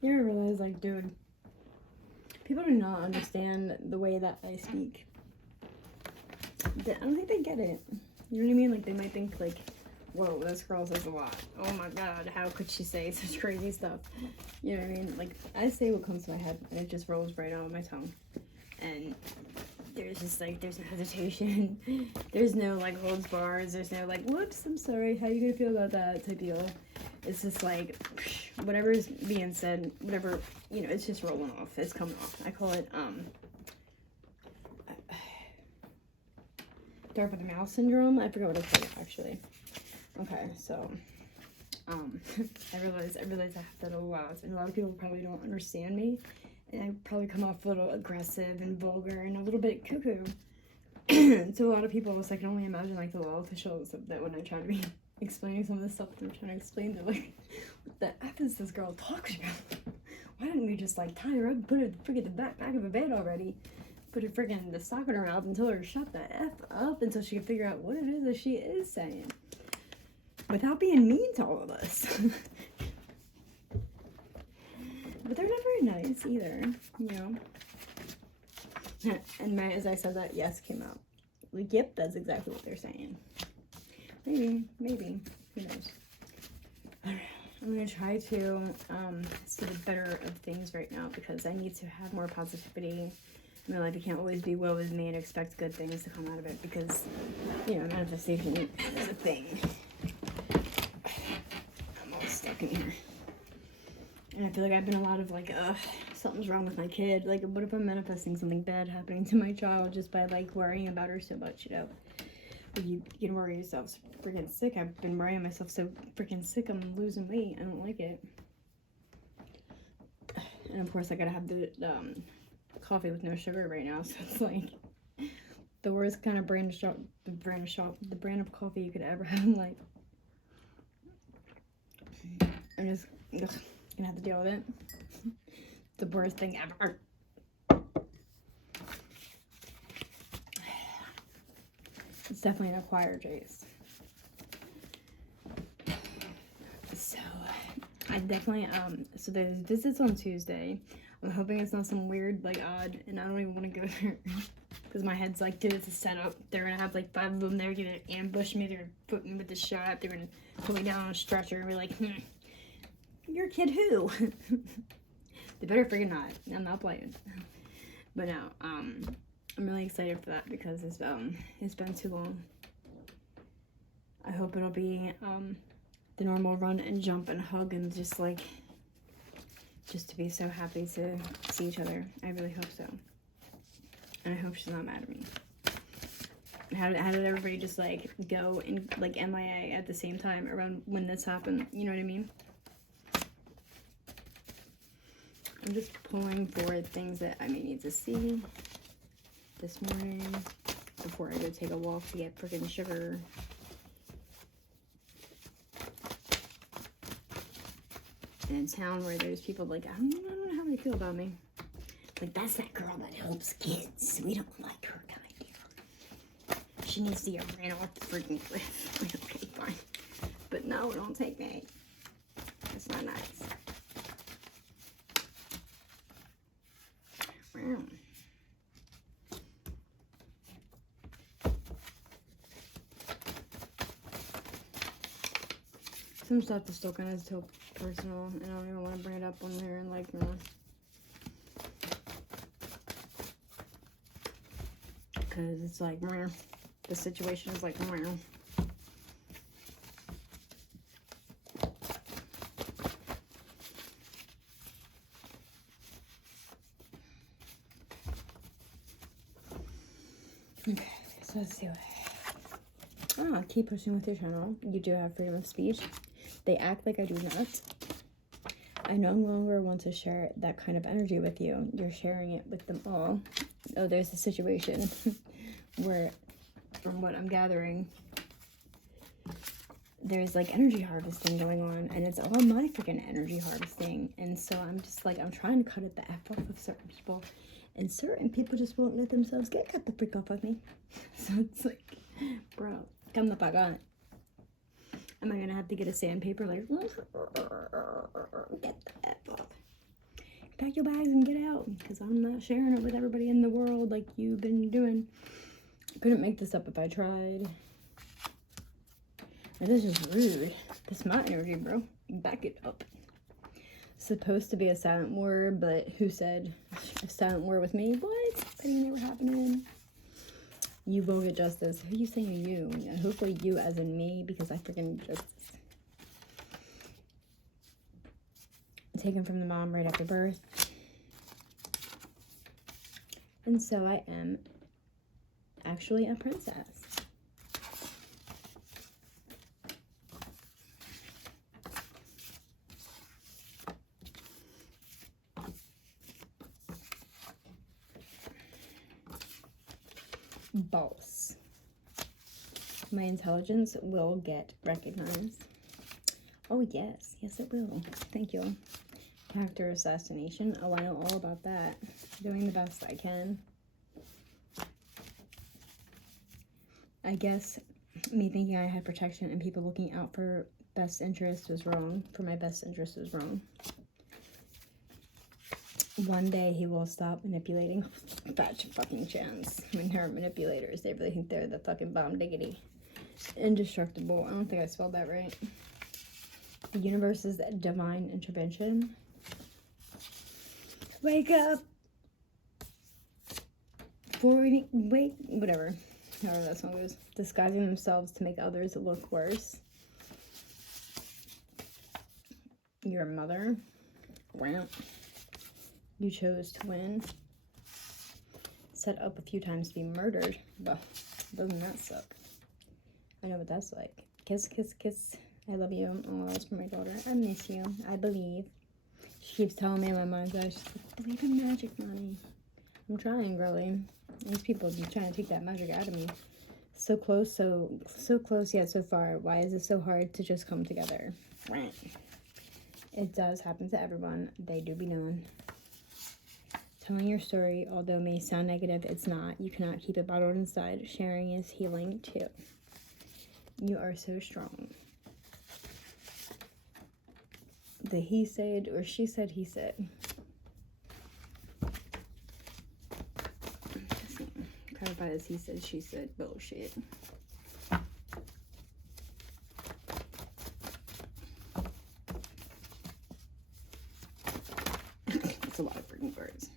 You ever realize, like, dude, people do not understand the way that I speak. I don't think they get it. You know what I mean? Like, they might think, like, whoa, this girl says a lot. Oh my god, how could she say such crazy stuff? You know what I mean? Like, I say what comes to my head, and it just rolls right out of my tongue. And there's just, like, there's no hesitation. There's no, like, holds bars. There's no, like, whoops, I'm sorry, how you gonna feel about that type deal. It's just, like, whatever is being said, whatever, you know, it's just rolling off. It's coming off. I call it, dark with the mouth syndrome. I forgot what I call it, actually. Okay, so, I realize I have that a lot, and a lot of people probably don't understand me, and I probably come off a little aggressive and vulgar and a little bit cuckoo. To a lot of people, so I can only imagine, like, the law officials that when I try to be explaining some of the stuff that I'm trying to explain, they're like, what the F is this girl talking about? Why didn't we just, like, tie her up and put her freaking the back of a bed already? Put her freaking the sock in her mouth and tell her to shut the F up until she can figure out what it is that she is saying. Without being mean to all of us. But they're not very nice either, you know? And as I said that, yes came out. Like, yep, that's exactly what they're saying. Maybe, who knows? Alright, I'm gonna try to see the better of things right now because I need to have more positivity in my life. You can't always be woe with me and expect good things to come out of it because, you know, manifestation is a thing. I'm all stuck in here. And I feel like I've been a lot of like, something's wrong with my kid. Like, what if I'm manifesting something bad happening to my child just by, like, worrying about her so much, you know? Like, you can worry yourself freaking sick. I've been worrying myself so freaking sick. I'm losing weight. I don't like it. And, of course, I gotta have the coffee with no sugar right now. So it's, like, the worst kind of brand of coffee you could ever have. Like, I'm just gonna have to deal with it. The worst thing ever. It's definitely an acquired taste. So I definitely so there's visits on Tuesday. I'm hoping it's not some weird, like, odd, and I don't even want to go there because my head's like, dude, it's a setup. They're gonna have like 5 of them. They're gonna ambush me. They're gonna put me with the shot. They're gonna put me down on a stretcher and be like, you're a kid who? They better freaking not. I'm not playing. But no, I'm really excited for that because it's been too long. I hope it'll be the normal run and jump and hug and just to be so happy to see each other. I really hope so. And I hope she's not mad at me. How did everybody just like go and like MIA at the same time around when this happened? You know what I mean? I'm just pulling for things that I may need to see this morning before I go take a walk to get freaking sugar. In a town where there's people like, I don't know how they feel about me. Like, that's that girl that helps kids. We don't like her kind of. She needs to get ran off the freaking cliff. Okay, fine. But no, don't take me. It's not nice. Wow. Some stuff is still kind of too personal, and I don't even want to bring it up on there and like, because it's like, the situation is like, okay, so let's see what keep pushing with your channel. You do have freedom of speech. They act like I do not. I no longer want to share that kind of energy with you. You're sharing it with them all. Oh, there's a situation where, from what I'm gathering, there's like energy harvesting going on, and it's all my freaking energy harvesting. And so I'm just like, I'm trying to cut it the F off of certain people, and certain people just won't let themselves get cut the freak off of me. So it's like, bro, come the fuck on. Am I gonna have to get a sandpaper like, get the F off? pack your bags and get out, because I'm not sharing it with everybody in the world like you've been doing. I couldn't make this up if I tried. And this is rude. This is my energy, bro. Back it up. Supposed to be a silent war, but who said a silent war with me? What? That ain't never happening. You will get justice. Who are you saying you? Yeah, hopefully you as in me, because I freaking need justice. Taken from the mom right after birth. And so I am actually a princess. Boss. My intelligence will get recognized. Oh, yes. Yes, it will. Thank you. Character assassination. Oh, I know all about that. Doing the best I can. I guess me thinking I had protection and people looking out for best interest was wrong. For my best interest was wrong. One day he will stop manipulating. Fat fucking chance. Inherent manipulators. They really think they're the fucking bomb diggity. Indestructible. I don't think I spelled that right. The universe's divine intervention. Wake up. Wait, whatever. However that song goes. Disguising themselves to make others look worse. Your mother. Wow. You chose to win. Set up a few times to be murdered. Well, doesn't that suck? I know what that's like. Kiss, kiss, kiss. I love you. Oh, that's for my daughter. I miss you. I believe. She keeps telling me in my mind's eye, she's like, believe in magic, mommy. I'm trying, girly. These people be trying to take that magic out of me. So close, so close yet so far. Why is it so hard to just come together? It does happen to everyone. They do be known. Telling your story, although it may sound negative, it's not. You cannot keep it bottled inside. Sharing is healing too. You are so strong. The he said, or she said, he said. Clarify as he said, she said bullshit. It's a lot of freaking words.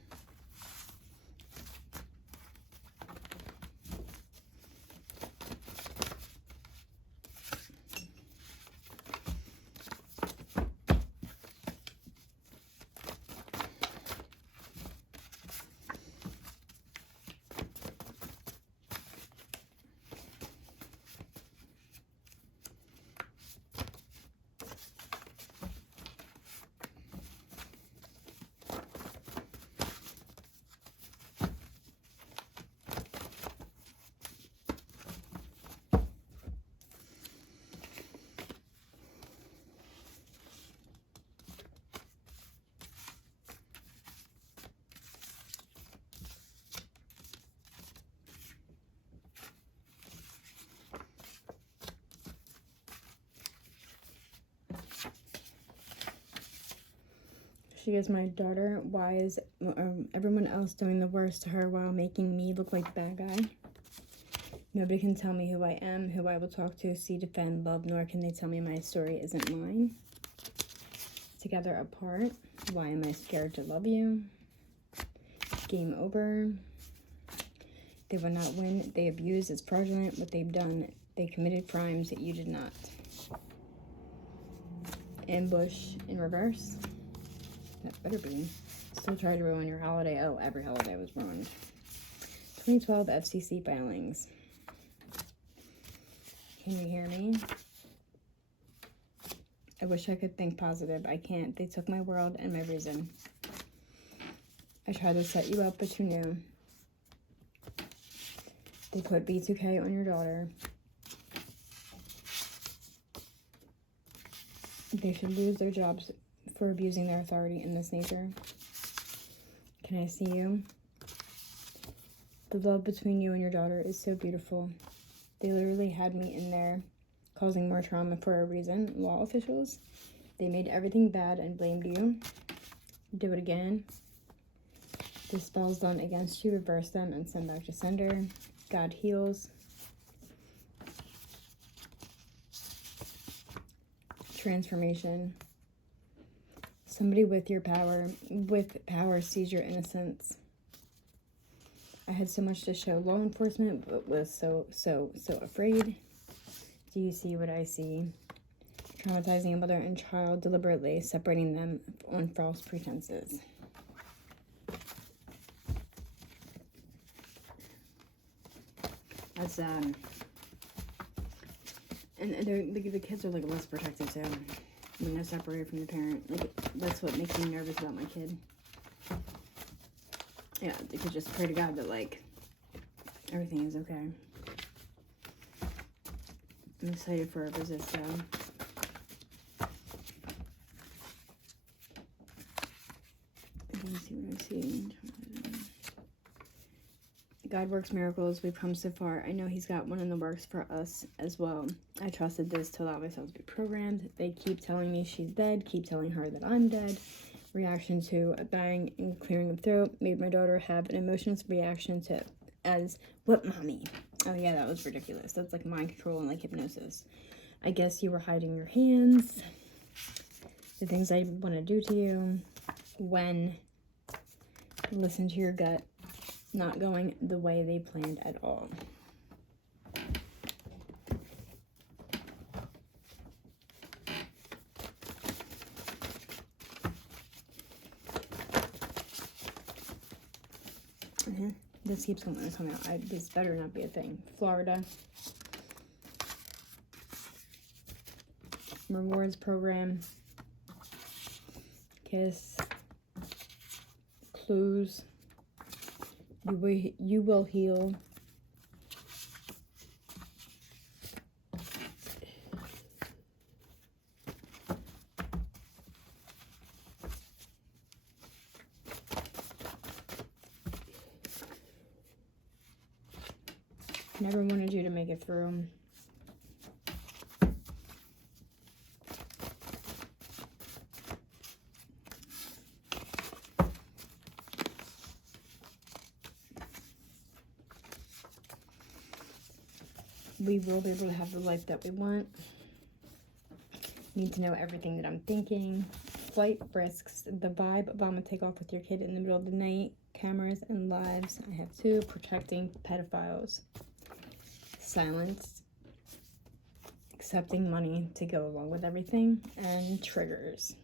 She is my daughter. Why is everyone else doing the worst to her while making me look like the bad guy? Nobody can tell me who I am, who I will talk to, see, defend, love, nor can they tell me my story isn't mine. Together apart. Why am I scared to love you? Game over. They will not win. They abuse. It's fraudulent what they've done. They committed crimes that you did not. Ambush in reverse. That better be. Still try to ruin your holiday. Oh, every holiday was ruined. 2012 FCC filings. Can you hear me? I wish I could think positive. I can't. They took my world and my reason. I tried to set you up, but you knew. They put B2K on your daughter. They should lose their jobs for abusing their authority in this nature. Can I see you? The love between you and your daughter is so beautiful. They literally had me in there causing more trauma for a reason. Law officials, they made everything bad and blamed you. Do it again. The spells done against you, reverse them and send back to sender. God heals. Transformation. Somebody with power sees your innocence. I had so much to show law enforcement, but was so afraid. Do you see what I see? Traumatizing a mother and child, deliberately separating them on false pretenses. That's and the kids are like less protective too when they're separated from the parent. Like, that's what makes me nervous about my kid. Yeah, they could just pray to God that like everything is okay. I'm excited for our visits though. Let me see what I see. God works miracles. We've come so far. I know he's got one in the works for us as well. I trusted this to allow myself to be programmed. They keep telling me she's dead. Keep telling her that I'm dead. Reaction to a bang and clearing of throat made my daughter have an emotionless reaction to as, what, mommy? Oh yeah, that was ridiculous. That's like mind control and like hypnosis. I guess you were hiding your hands. The things I want to do to you. When listen to your gut. Not going the way they planned at all. This keeps coming out. This better not be a thing. Florida. Rewards program. Kiss. Clues. You will heal. Never wanted you to make it through. We will be able to have the life that we want. Need to know everything that I'm thinking. Flight risks. The vibe. Obama take off with your kid in the middle of the night. Cameras and lives. I have 2. Protecting pedophiles. Silence. Accepting money to go along with everything. And triggers.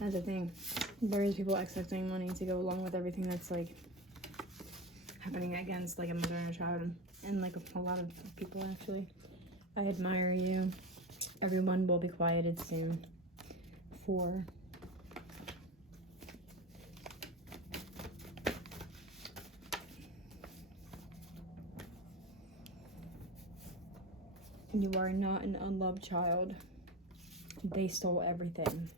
That's the thing. There is people accepting money to go along with everything that's like happening against like a mother and a child, and like a lot of people actually. I admire you. Everyone will be quieted soon. 4. You are not an unloved child. They stole everything.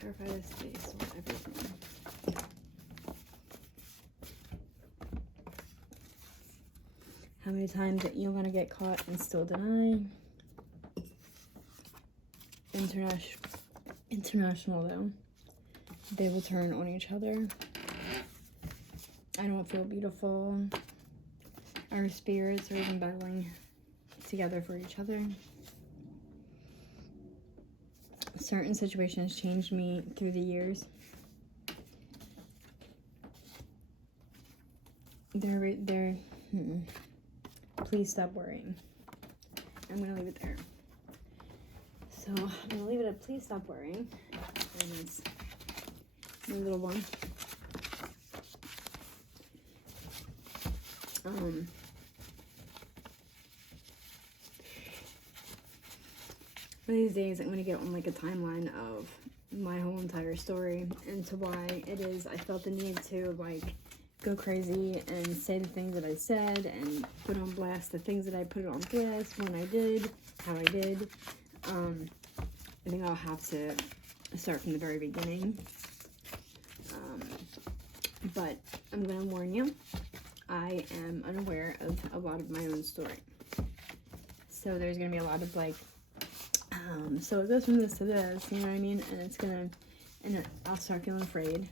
Clarify this, they stole everything. How many times that you're gonna get caught and still deny? International though. They will turn on each other. I don't feel beautiful. Our spirits are even battling together for each other. Certain situations changed me through the years. Please stop worrying. I'm gonna leave it there. So I'm gonna leave it at please stop worrying. And it's my little one. One of these days I'm gonna get on like a timeline of my whole entire story and to why it is I felt the need to like go crazy and say the things that I said and put on blast the things that I put on blast when I did, how I did. I think I'll have to start from the very beginning. But I'm gonna warn you, I am unaware of a lot of my own story. So there's gonna be a lot of like, so it goes from this to this, you know what I mean? And I'll start feeling afraid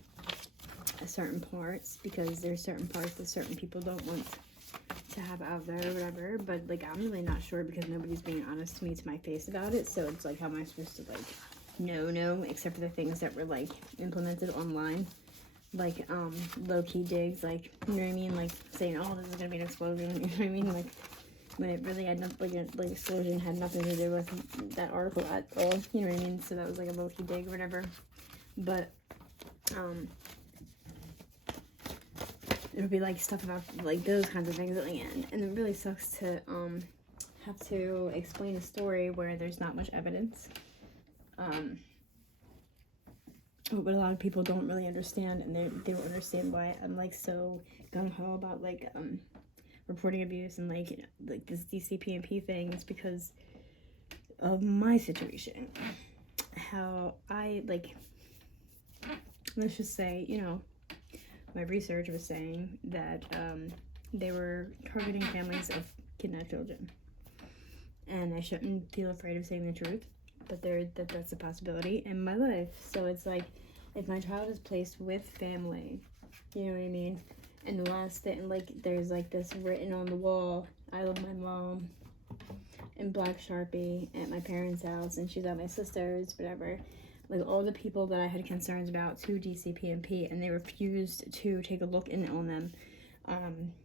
at certain parts, because there's certain parts that certain people don't want to have out there or whatever. But like, I'm really not sure, because nobody's being honest to me to my face about it. So it's like, how am I supposed to like know, except for the things that were like implemented online, like low-key digs, like, you know what I mean, like saying, oh, this is gonna be an explosion, you know what I mean, like when it really had nothing, like explosion had nothing to do with that article at all, you know what I mean. So that was like a low-key dig or whatever. But it would be like stuff about like those kinds of things at the end, and it really sucks to have to explain a story where there's not much evidence. But a lot of people don't really understand, and they don't understand why I'm like so gung-ho about like reporting abuse and like this DCP&P thing. Is because of my situation, how I like, let's just say, you know, my research was saying that they were targeting families of kidnapped children, and I shouldn't feel afraid of saying the truth, but that's a possibility in my life. So it's like, if my child is placed with family, you know what I mean, and the last thing, like, there's like this written on the wall, I love my mom, in black Sharpie at my parents' house, and she's at my sister's, whatever. Like, all the people that I had concerns about to DCP&P, and they refused to take a look in on them.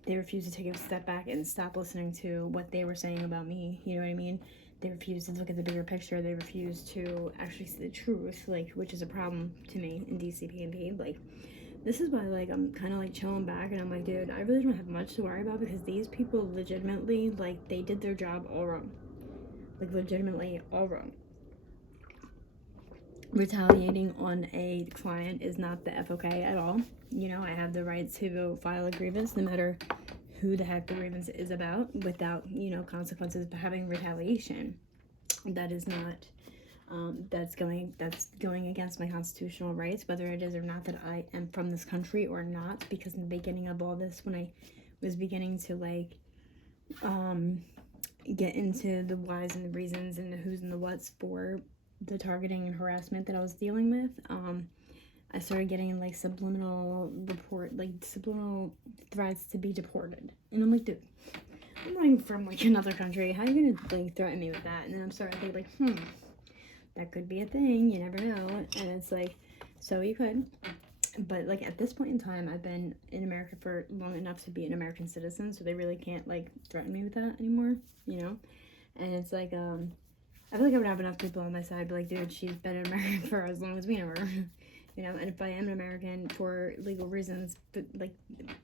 They refused to take a step back and stop listening to what they were saying about me, you know what I mean? They refused to look at the bigger picture. They refused to actually see the truth, like, which is a problem to me in DCP&P. Like, this is why, like, I'm kind of like chilling back, and I'm like, dude, I really don't have much to worry about, because these people legitimately, like, they did their job all wrong. Like, legitimately all wrong. Retaliating on a client is not the FOK at all. You know, I have the right to go file a grievance, no matter who the heck the grievance is about, without, you know, consequences of having retaliation. That is not, that's going against my constitutional rights, whether it is or not that I am from this country or not, because in the beginning of all this, when I was beginning to, like, get into the whys and the reasons and the who's and the whats for the targeting and harassment that I was dealing with, I started getting like subliminal threats to be deported. And I'm like, dude, I'm not even from like another country. How are you gonna like threaten me with that? And then I'm starting to think like, that could be a thing. You never know. And it's like, so you could. But like, at this point in time, I've been in America for long enough to be an American citizen, so they really can't like threaten me with that anymore, you know? And it's like, I feel like I would have enough people on my side, but like, dude, she's been in America for as long as we know her, you know. And if I am an American for legal reasons, but like,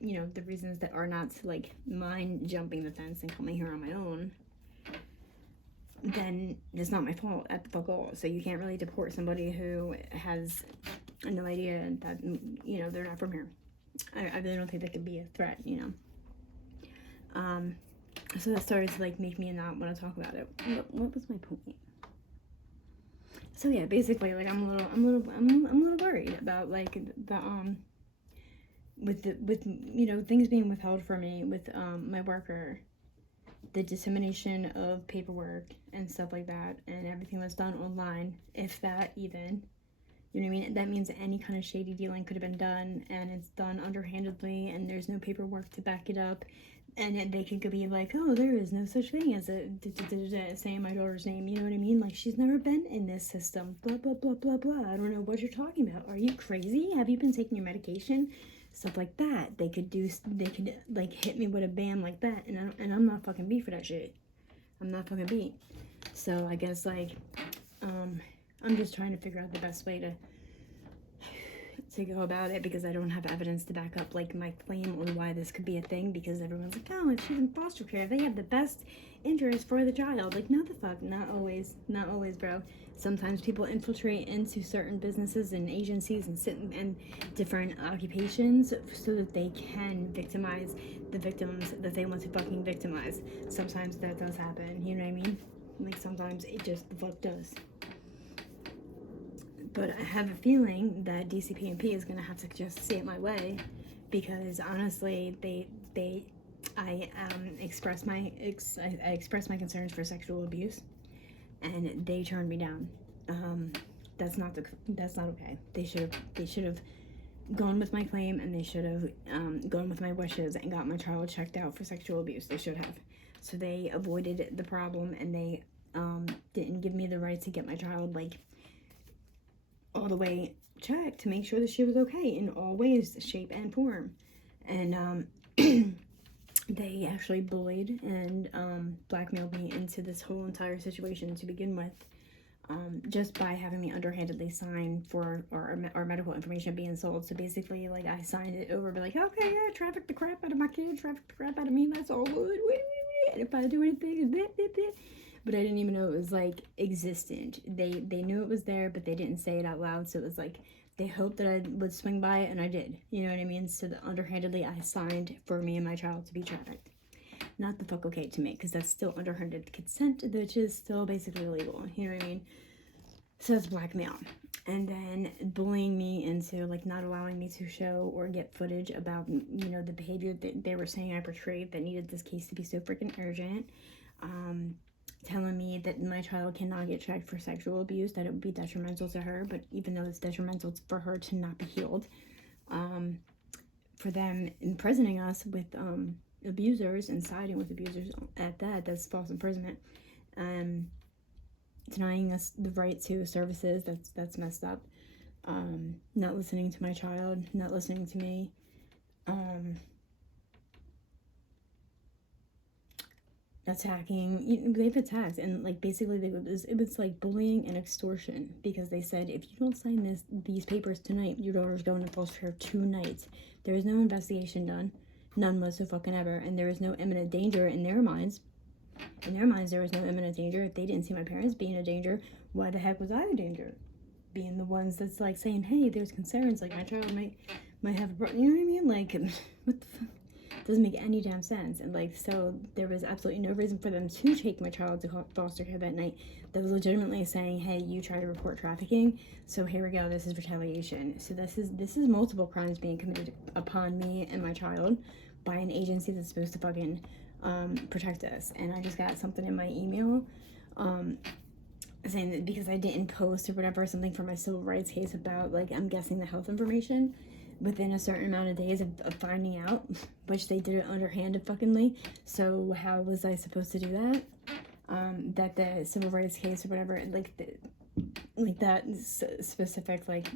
you know, the reasons that are not to like mind jumping the fence and coming here on my own, then it's not my fault at the fuck all. So you can't really deport somebody who has no idea that, you know, they're not from here. I really don't think that could be a threat, you know. So that started to like make me not want to talk about it. What was my point? So yeah, basically, like, I'm a little worried about like the with you know, things being withheld from me with my worker, the dissemination of paperwork and stuff like that, and everything was done online, if that even. You know what I mean? That means any kind of shady dealing could have been done, and it's done underhandedly, and there's no paperwork to back it up. And they could be like, oh, there is no such thing as a saying my daughter's name, you know what I mean? Like, she's never been in this system, blah, blah, blah, blah, blah. I don't know what you're talking about. Are you crazy? Have you been taking your medication? Stuff like that. They could like hit me with a bam like that, and I'm not fucking beat for that shit. I'm not fucking beat. So I guess like, I'm just trying to figure out the best way to go about it, because I don't have evidence to back up like my claim on why this could be a thing, because everyone's like, oh, she's in foster care, they have the best interest for the child. Like, no the fuck, not always, bro. Sometimes people infiltrate into certain businesses and agencies and sit in different occupations so that they can victimize the victims that they want to fucking victimize. Sometimes that does happen, you know what I mean? Like, sometimes it just the fuck does. But I have a feeling that DCPMP is gonna have to just see it my way, because honestly, I expressed my concerns for sexual abuse, and they turned me down. That's not okay. They should have gone with my claim, and they should have gone with my wishes and got my child checked out for sexual abuse. They should have. So they avoided the problem, and they didn't give me the right to get my child like all the way checked to make sure that she was okay in all ways, shape, and form. And they actually bullied and blackmailed me into this whole entire situation to begin with, just by having me underhandedly sign for our medical information being sold. So basically, like, I signed it over, be like, okay, yeah, traffic the crap out of my kid, traffic the crap out of me, that's all good. And if I do anything, but I didn't even know it was like existent. They knew it was there, but they didn't say it out loud. So it was like they hoped that I would swing by it, and I did. You know what I mean? So underhandedly, I signed for me and my child to be trafficked. Not the fuck okay to me, because that's still underhanded consent, which is still basically illegal. You know what I mean? So that's blackmail. And then bullying me into like not allowing me to show or get footage about, you know, the behavior that they were saying I portrayed that needed this case to be so freaking urgent. Telling me that my child cannot get checked for sexual abuse, that it would be detrimental to her, but even though it's detrimental for her to not be healed, for them imprisoning us with abusers and siding with abusers at that's false imprisonment, denying us the right to services, that's messed up, not listening to my child, not listening to me, attacking. They've attacked, and like basically it was like bullying and extortion, because they said, if you don't sign these papers tonight, your daughter's going to foster care tonight. There is no investigation done, none whatsoever, and there is no imminent danger in their minds. In their minds, there was no imminent danger. If they didn't see my parents being a danger, why the heck was I a danger? Being the ones that's like saying, hey, there's concerns, like my child might have a problem. You know what I mean? Like, what the fuck? Doesn't make any damn sense. And like, so there was absolutely no reason for them to take my child to foster care that night. That was legitimately saying, hey, you try to report trafficking, so here we go, this is retaliation. So this is multiple crimes being committed upon me and my child by an agency that's supposed to fucking protect us. And I just got something in my email saying that because I didn't post or whatever something for my civil rights case about, like, I'm guessing the health information within a certain amount of days of finding out, which they did it underhanded fuckingly. So how was I supposed to do that? That the civil rights case or whatever, like that specific like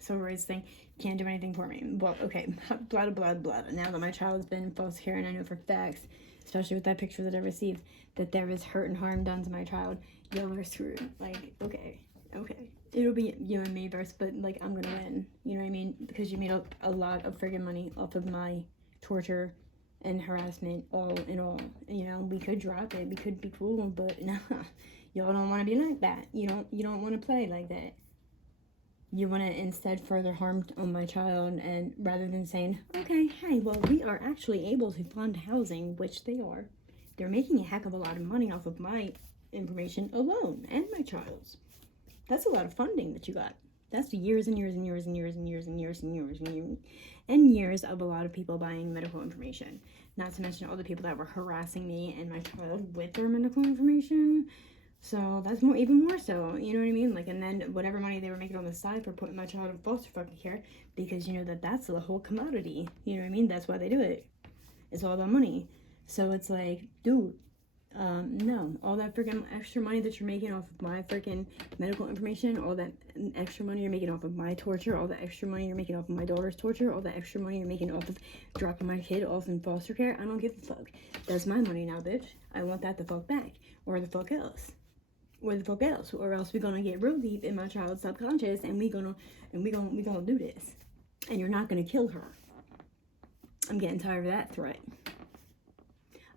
civil rights thing can't do anything for me. Well, okay, blah blah blah. Now that my child's been in foster care, and I know for facts, especially with that picture that I received, that there is hurt and harm done to my child, y'all are screwed. Like, okay. It'll be you and me versus, but like, I'm gonna win. You know what I mean? Because you made a lot of friggin' money off of my torture and harassment, all in all. You know, we could drop it, we could be cool, but nah, y'all don't want to be like that. You don't want to play like that. You want to instead further harm on my child, and rather than saying, okay, hey, well, we are actually able to fund housing, which they are. They're making a heck of a lot of money off of my information alone and my child's. That's a lot of funding that you got. That's years and years and years and years and years and years and years and years and years of a lot of people buying medical information. Not to mention all the people that were harassing me and my child with their medical information. So that's even more so. You know what I mean? Like, and then whatever money they were making on the side for putting my child in foster fucking care, because you know that's the whole commodity. You know what I mean? That's why they do it. It's all about money. So it's like, dude. No, all that freaking extra money that you're making off of my freaking medical information, all that extra money you're making off of my torture, all the extra money you're making off of my daughter's torture, all the extra money you're making off of dropping my kid off in foster care, I don't give a fuck. That's my money now, bitch. I want that the fuck back. Or the fuck else. Or else we're gonna get real deep in my child's subconscious, and we gonna do this. And you're not gonna kill her. I'm getting tired of that threat.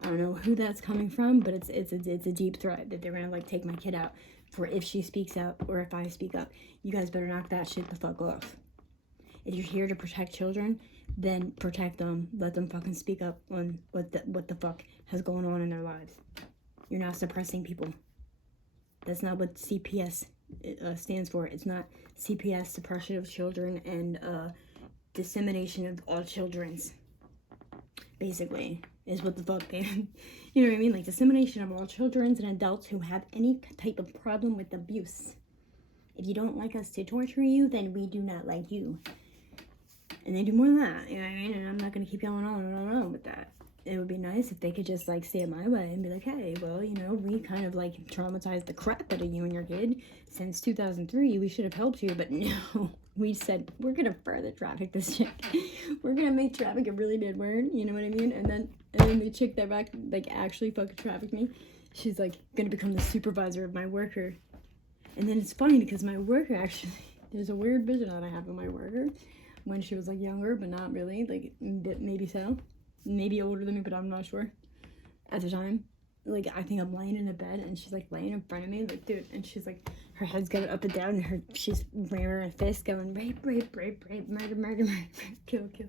I don't know who that's coming from, but it's a deep threat that they're gonna like take my kid out for if she speaks up or if I speak up. You guys better knock that shit the fuck off. If you're here to protect children, then protect them. Let them fucking speak up on what the fuck has going on in their lives. You're not suppressing people. That's not what CPS it stands for. It's not CPS, suppression of children, and dissemination of all children's. Basically, is what the fuck they, you know what I mean? Like, dissemination of all children's and adults who have any type of problem with abuse. If you don't like us to torture you, then we do not like you. And they do more than that, you know what I mean? And I'm not going to keep going on and on and on with that. It would be nice if they could just, like, say it my way and be like, hey, well, you know, we kind of, like, traumatized the crap out of you and your kid since 2003. We should have helped you, but no. We said, we're going to further traffic this chick. We're going to make traffic a really bad word, you know what I mean? And then the chick that, like, actually fucking trafficked me, she's, like, going to become the supervisor of my worker. And then it's funny because my worker actually, there's a weird vision that I have of my worker when she was, like, younger, but not really, like, maybe so. Maybe older than me, but I'm not sure. At the time, like, I think I'm laying in a bed, and she's, like, laying in front of me, like, dude, and she's, like, her head's going up and down, and she's ramming her fist, going, rape, rape, rape, rape, murder, murder, murder, kill, kill.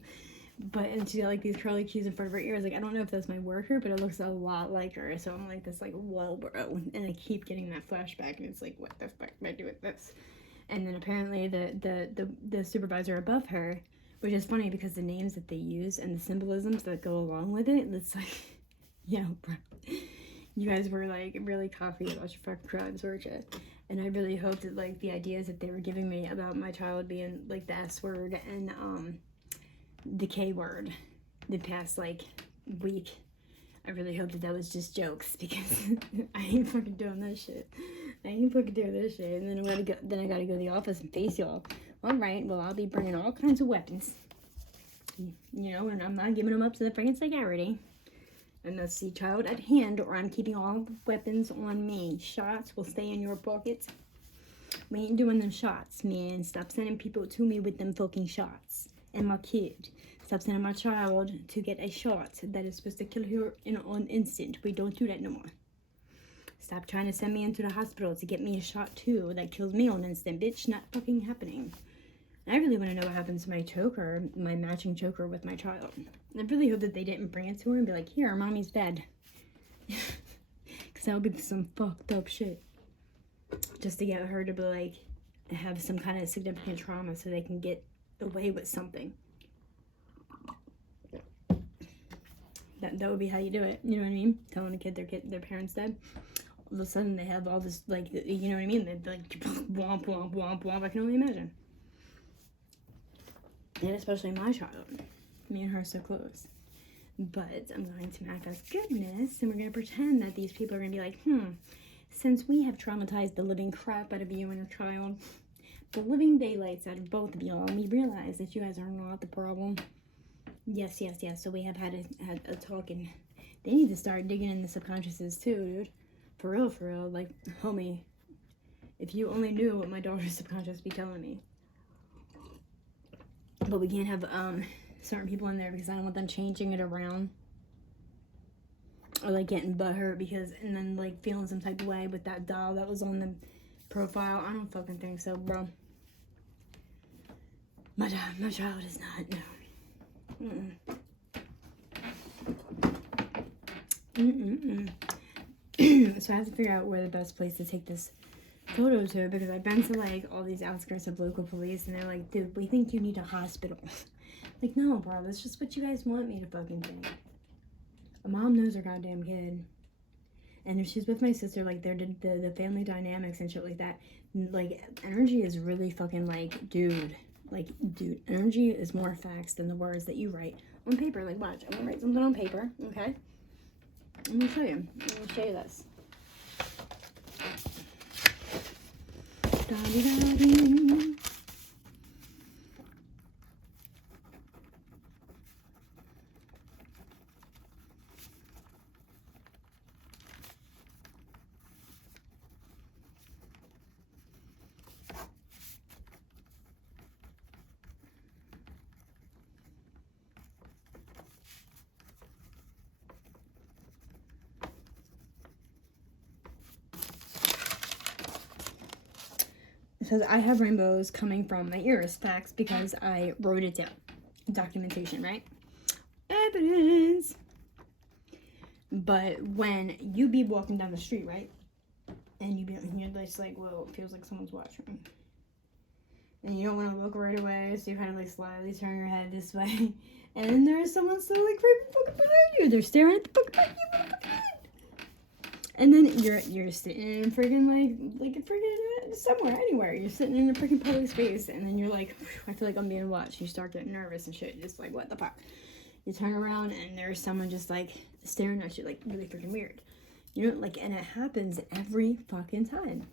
But, and she got, like, these curly cues in front of her ears. Like, I don't know if that's my worker, but it looks a lot like her. So I'm like, this, like, whoa, bro. And I keep getting that flashback, and it's like, what the fuck am I doing with this? And then apparently the supervisor above her, which is funny because the names that they use and the symbolisms that go along with it, it's like, yo, bro, you guys were, like, really cocky about your fucking crimes, weren't you? And I really hope that, like, the ideas that they were giving me about my child being, like, the S word and, the K word the past, like, week, I really hope that was just jokes, because I ain't fucking doing this shit. I ain't fucking doing this shit. And then I gotta go to the office and face y'all. Alright, well, I'll be bringing all kinds of weapons. You know, and I'm not giving them up to the freaking security. And that's the child at hand, or I'm keeping all the weapons on me. Shots will stay in your pockets. We ain't doing them shots, man. Stop sending people to me with them fucking shots. And my kid. Stop sending my child to get a shot that is supposed to kill her in an instant. We don't do that no more. Stop trying to send me into the hospital to get me a shot too that kills me on instant. Bitch, not fucking happening. And I really want to know what happens to my choker, my matching choker with my child. I really hope that they didn't bring it to her and be like, here, mommy's dead. Because that would be some fucked up shit. Just to get her to be like, have some kind of significant trauma so they can get away with something. That would be how you do it. You know what I mean? Telling a kid their parents dead. All of a sudden they have all this, like, you know what I mean? They're like, womp, womp, womp, womp. I can only imagine. And especially my child. Me and her are so close. But I'm going to manifest goodness, and we're going to pretend that these people are going to be like, since we have traumatized the living crap out of you and your child, the living daylights out of both of y'all, and we realize that you guys are not the problem. Yes. So we have had a talk, and they need to start digging in the subconsciouses too, dude. For real. Like, homie, if you only knew what my daughter's subconscious be telling me. But we can't have certain people in there because I don't want them changing it around. Or, like, getting butthurt because, and then, like, feeling some type of way with that doll that was on the profile. I don't fucking think so, bro. My child is not, no. So I have to figure out where the best place to take this photo to, because I've been to, like, all these outskirts of local police, and they're like, dude, we think you need a hospital. Like, no, bro, that's just what you guys want me to fucking think. A mom knows her goddamn kid. And if she's with my sister, like, they're the family dynamics and shit like that, like, energy is really fucking, like, dude, energy is more facts than the words that you write on paper. Like, watch, I'm gonna write something on paper, okay? I'm gonna show you. This. Da-da-da-dee. It says, I have rainbows coming from my ears. Facts, because I wrote it down. Documentation, right? Evidence. But when you be walking down the street, right? and you're just like, well, it feels like someone's watching. And you don't want to look right away, so you kind of like slightly turn your head this way. And then there's someone still like right fucking behind you. They're staring at the fucking behind you. And then you're sitting in freaking like a freaking somewhere, anywhere. You're sitting in a freaking public space, and then you're like, I feel like I'm being watched. You start getting nervous and shit. Just like, what the fuck? You turn around and there's someone just like staring at you, like really freaking weird. You know, like, and it happens every fucking time.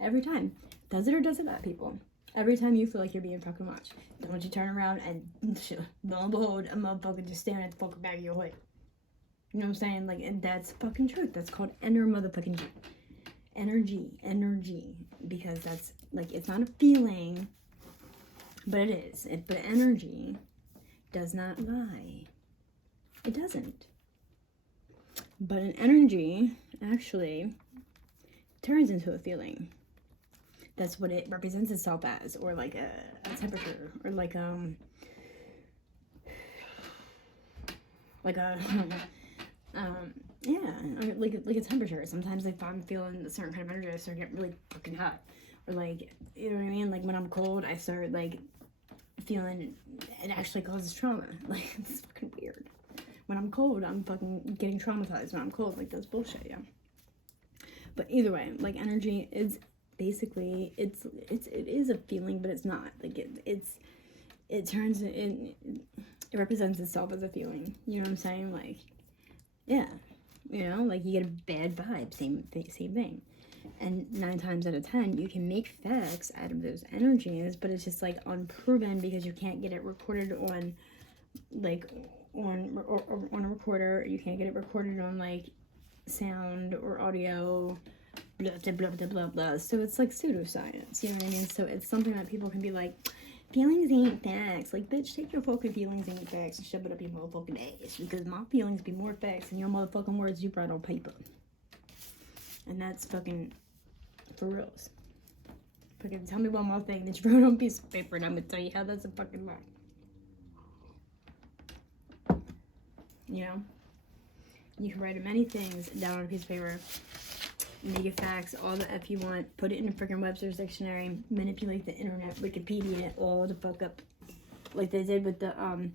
Every time. Does it or does it not, people? Every time you feel like you're being fucking watched, don't you turn around and lo and behold, a motherfucker just staring at the fucking back of your head. You know what I'm saying? Like, and that's fucking truth. That's called motherfucking energy. Because that's, like, it's not a feeling, but it is. But energy does not lie. It doesn't. But an energy actually turns into a feeling. That's what it represents itself as, or like a temperature, or like a yeah, or like a temperature. Sometimes if I'm feeling a certain kind of energy, I start getting really fucking hot, or like, you know what I mean? Like when I'm cold, I start like feeling it actually causes trauma. Like, it's fucking weird. When I'm cold, I'm fucking getting traumatized. When I'm cold, like, that's bullshit, yeah. But either way, like, energy is basically, it is a feeling, but it's not. Like, it turns in, it represents itself as a feeling. You know what I'm saying? Like, yeah, you know, like, you get a bad vibe, same thing. And 9 times out of 10, you can make facts out of those energies, but it's just like unproven because you can't get it recorded on, like, on a recorder. You can't get it recorded on like sound or audio, blah blah blah blah blah blah. So it's like pseudoscience, you know what I mean? So it's something that people can be like, feelings ain't facts. Like, bitch, take your fucking feelings ain't facts and shove it up your motherfucking ass, because my feelings be more facts than your motherfucking words you brought on paper. And that's fucking for reals. Fucking tell me one more thing that you wrote on a piece of paper, and I'm gonna tell you how that's a fucking lie. You know, you can write many things down on a piece of paper, make it facts, all the F you want, put it in a freaking Webster's dictionary, manipulate the internet, Wikipedia it all the fuck up, like they did with the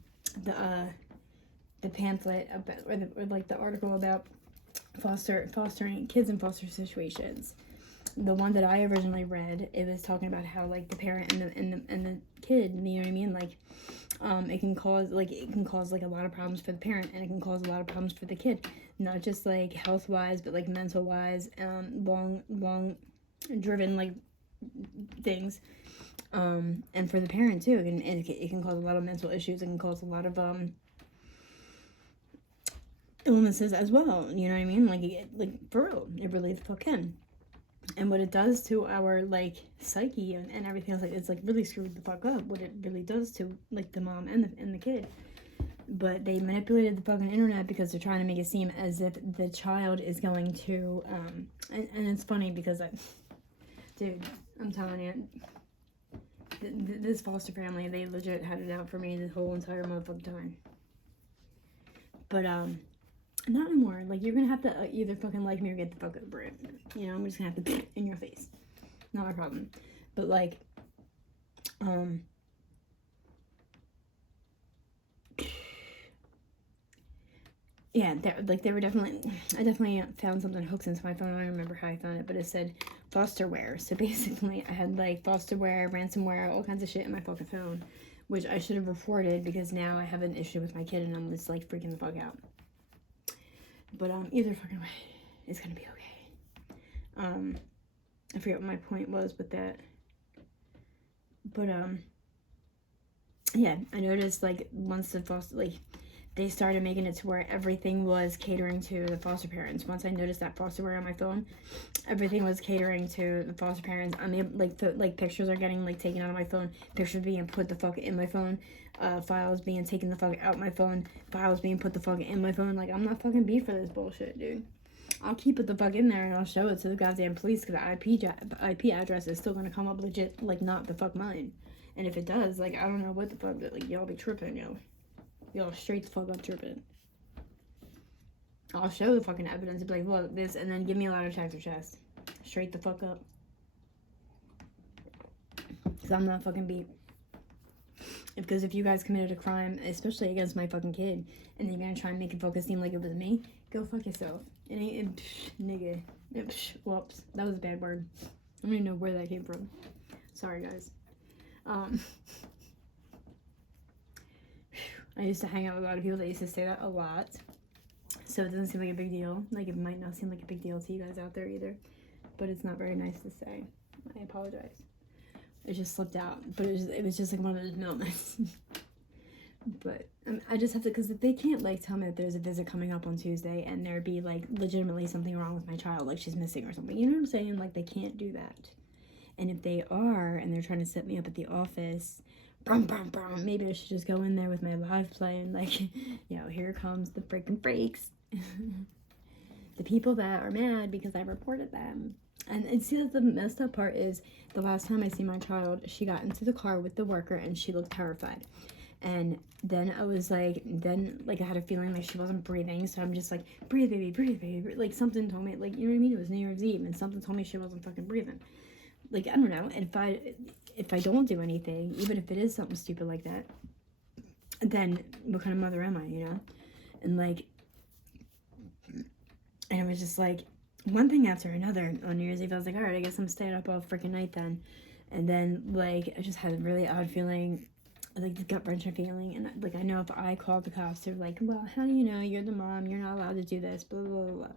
pamphlet about, or like the article about fostering kids in foster situations. The one that I originally read, it was talking about how like the parent and the kid, you know what I mean, like it can cause like a lot of problems for the parent, and it can cause a lot of problems for the kid, not just like health wise, but like mental wise, long driven like things, and for the parent too. It can cause a lot of mental issues. It can cause a lot of illnesses as well. You know what I mean? Like for real, it really the fuck can. And what it does to our like psyche and everything else, like it's like really screwed the fuck up. What it really does to like the mom and the kid. But they manipulated the fucking internet because they're trying to make it seem as if the child is going to and it's funny because dude, I'm telling you, this foster family, they legit had it out for me the whole entire motherfucking time. But not anymore. Like, you're gonna have to either fucking like me or get the fuck over it. You know, I'm just gonna have to in your face. Not a problem. But like, yeah, they were definitely, I definitely found something hooked into my phone. I don't remember how I found it, but it said fosterware. So basically, I had like fosterware, ransomware, all kinds of shit in my fucking phone, which I should have reported because now I have an issue with my kid and I'm just like freaking the fuck out. But either fucking way, it's gonna be okay. I forget what my point was with that. But yeah, I noticed like once the foster, like they started making it to where everything was catering to the foster parents. Once I noticed that fosterware on my phone, everything was catering to the foster parents. I mean, like pictures are getting like taken out of my phone, pictures being put the fuck in my phone, files being taken the fuck out my phone, files being put the fuck in my phone. Like, I'm not fucking beat for this bullshit, dude. I'll keep it the fuck in there and I'll show it to the goddamn police because the IP address is still gonna come up legit, like not the fuck mine. And if it does, like, I don't know what the fuck, but like, y'all be tripping, yo. Y'all straight the fuck up tripping. I'll show the fucking evidence and be like, look, this, and then give me a lot of checks or chest. straight the fuck up. Because I'm not fucking beat. Because if you guys committed a crime, especially against my fucking kid, and then you're gonna try and make it focus seem like it was me, go fuck yourself. It ain't, nigga. Whoops. That was a bad word. I don't even know where that came from. Sorry, guys. I used to hang out with a lot of people that used to say that a lot. So it doesn't seem like a big deal. Like, it might not seem like a big deal to you guys out there either. But it's not very nice to say. I apologize. It just slipped out. But it was just like one of those moments. But I just have to, because they can't, like, tell me that there's a visit coming up on Tuesday and there be, like, legitimately something wrong with my child. Like, she's missing or something. You know what I'm saying? Like, they can't do that. And if they are, and they're trying to set me up at the office, maybe I should just go in there with my live play and, like, here comes the freaking freaks. The people that are mad because I reported them. And see, that the messed up part is, the last time I see my child, she got into the car with the worker and she looked terrified. And then I was like, I had a feeling like she wasn't breathing. So I'm just like, breathe, baby, breathe, baby. Like, something told me, like, you know what I mean? It was New Year's Eve and something told me she wasn't fucking breathing. Like, I don't know. And if I don't do anything, even if it is something stupid like that, then what kind of mother am I, you know? And, like, and it was just like, one thing after another on New Year's Eve. I was like, all right, I guess I'm staying up all freaking night then. And then, like, I just had a really odd feeling, like, the gut-wrenching feeling. And, like, I know if I called the cops, they're like, well, how do you know? You're the mom. You're not allowed to do this, blah, blah, blah, blah.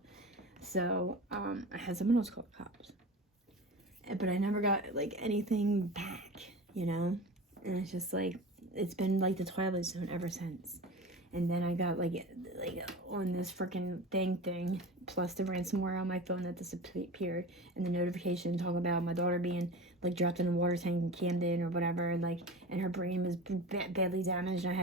So, I had someone else call the cops. But I never got, like, anything back, you know? And it's just, like, it's been, like, the Twilight Zone ever since. And then I got, like on this freaking thing, plus the ransomware on my phone that disappeared, and the notification talking about my daughter being, like, dropped in the water tank in Camden or whatever, and her brain was badly damaged, and I had to